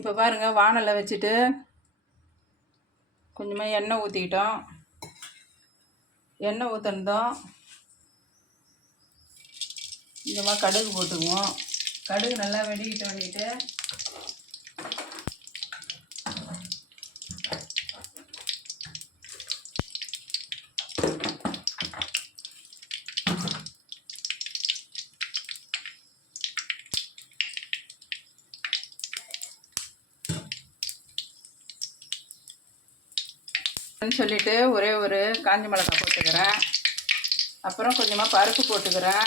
இப்போ பாருங்கள் வானலை வச்சுட்டு கொஞ்சமாக எண்ணெய் ஊற்றிக்கிட்டோம் எண்ணெய் ஊற்றினதும் கொஞ்சமாக கடுகு போட்டுக்குவோம். கடுகு நல்லா வெடிக்கிட்டு பண்ணிட்டு சொல்லிட்டு ஒரே ஒரு காஞ்ச மிளகாய் போட்டுக்கிறேன். அப்புறம் கொஞ்சமாக பருப்பு போட்டுக்கிறேன்.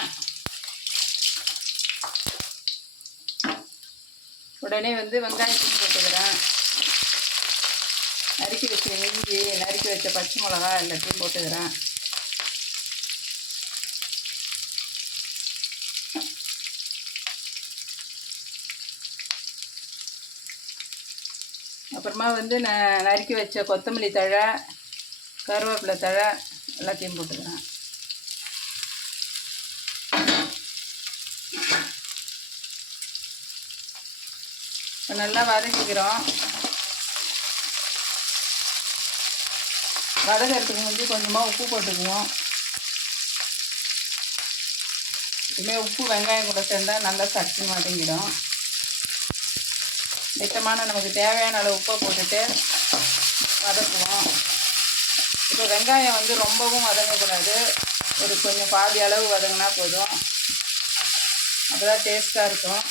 உடனே வந்து வெங்காயத்தையும் போட்டுக்கிறேன். நறுக்கி வச்ச இஞ்சி நறுக்கி வச்ச பச்சை மிளகா எல்லாத்தையும் போட்டுக்கிறேன். அப்புறமா வந்து நான் நறுக்கி வச்ச கொத்தமல்லி தழை கருவேப்பிலை தழை எல்லாத்தையும் போட்டுக்கிறேன். இப்போ நல்லா வதக்கிக்கிறோம். வதக்கிறதுக்கு வந்து கொஞ்சமாக உப்பு போட்டுக்குவோம். இதுமாதிரி உப்பு வெங்காயம் கூட சேர்ந்தால் நல்லா சட்டி மாட்டேங்கிடும் மிச்சமான நமக்கு தேவையான அளவு உப்பை போட்டுட்டு வதக்குவோம். இப்போ வெங்காயம் வந்து ரொம்பவும் வதங்கக்கூடாது. ஒரு கொஞ்சம் பாதி அளவு வதங்கினா போதும். அப்போ தான் டேஸ்ட்டாக இருக்கும்.